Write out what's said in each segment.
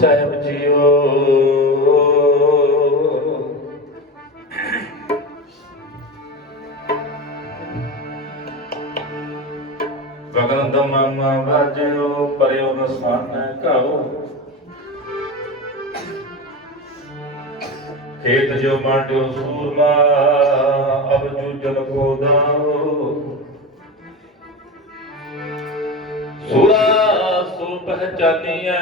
ਸਾਹਿਬ JIO. Gagan ਦਮਾ ਵਾਜਿਓ, ਪਰਿਓ ਨਸਾਨ cow ਖੇਤ ਜੋ ਮਾਟਿਓ ਸੂਰਮਾ, ਅਬ ਜੂਜਨ ਕੋ ਦਾਓ। ਸੂਰਾ ਪਹਿਚਾਨੀਐ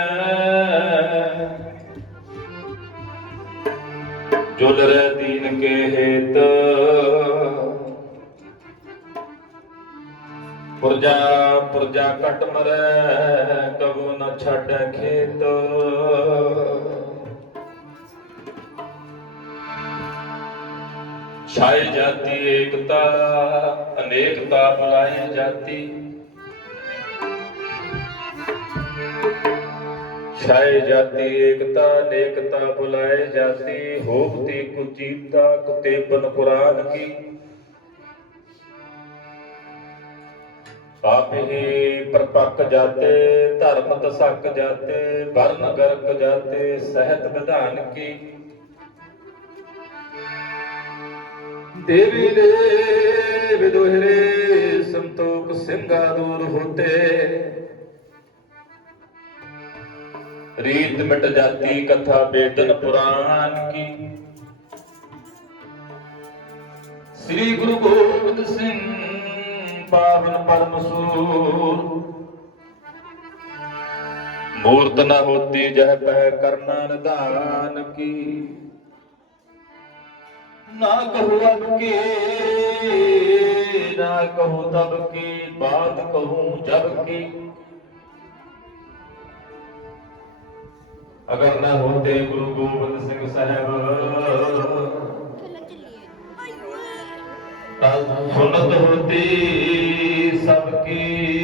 ਜੁਲ ਲਰੇ ਦੀਨ ਕੇ ਹੇਤ। ਪੁਰਜਾ ਪੁਰਜਾ ਕਟ ਮਰੈ, ਕਬੂ ਨ ਛੱਡ ਖੇਤ। ਛਾਏ ਜਾਤੀ ਏਕਤਾ, ਅਨੇਕਤਾ ਬੁਲਾਈ ਜਾਤੀ। ਛਾਏ ਜਾਤੀ ਏਕਤਾ ਅਨੇਕਤਾ ਬੁਲਾਏ ਜਾਤੀ ਹੋਪਤੀ ਕੁਚੀਤਾ, ਕੁਤੇਬਨ ਕੁਰਾਨ ਕੀ। ਆਪੇ ਪਰਪੱਕ ਜਾਤੇ, ਧਰਮ ਤਸਕ ਜਾਤੇ ਵਰਨ ਗਰਕ ਜਾਤੇ, ਸਹਿਤ ਵਿਧਾਨ ਕੀ। ਦੇਵੀ ਦੇਵ ਦੋਹਰੇ ਸੰਤੋਖ ਸਿੰਘਾ ਦੂਰ ਹੋਤੇ। ਰੀਤ ਮਿਟ ਜਾਤੀ, ਕਥਾ ਬੇਦਨ ਪੁਰਾਣ ਕੀ। ਸ੍ਰੀ ਗੁਰੂ ਗੋਬਿੰਦ ਸਿੰਘ ਪਾਵਨ ਪਰਮ ਸੂਰ ਮੂਰਤ ਨ ਹੋਤੀ, ਜਹ ਪੈ ਕਰਨਾ ਨਿਧਾਨ ਕੀ। ਨਾ ਕਹੂ ਅਬ ਕੀ, ਨਾ ਕਹੂ ਤਬ ਕੀ, ਬਾਤ ਕਹੂੰ ਜਬ ਕੀ। ਅਗਰ ਨਾ ਹੋਤੇ ਗੁਰੂ ਗੋਬਿੰਦ ਸਿੰਘ ਸਾਹਿਬ। ਤਾਂ ਸੁਨਤ ਹੋਤੀ ਸਭ ਕੀ